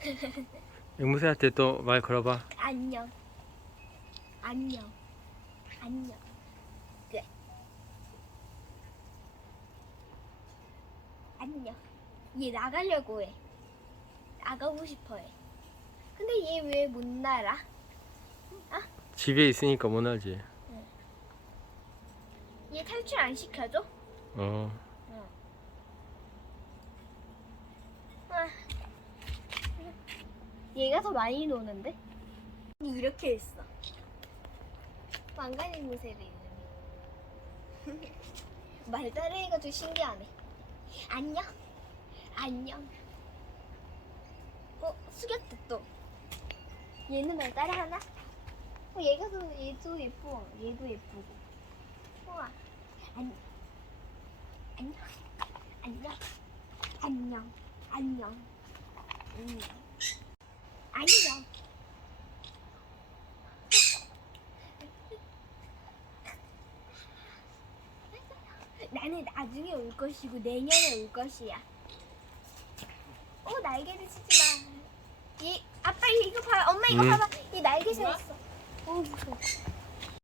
앵무새한테 또 말 걸어봐. 안녕. 안녕. 안녕. 그래. 안녕. 얘 나가려고 해. 나가고 싶어 해. 근데 얘 왜 못 날아? 집에 있으니까 못 알지. 얘 탈출 안 시켜줘? 어. 아. 얘가 더 많이 노는데? 이렇게 했어. 왕관의 무새를 이름이. 말다리가 좀 신기하네. 안녕. 안녕. 어, 숙였다 또. 얘는 말다리 하나? 어, 얘가 더, 얘도 예뻐. 얘도 예쁘고. 우와. 안, 안녕. 안녕. 안녕. 안녕. 안녕. 안녕. 나는 나중에 올 것이고 내년에 올 것이야. 어 날개를 쓰지 마. 이 아빠 이거 봐. 엄마 이거 음. 봐봐. 이 날개 서 있어. 어 무서워.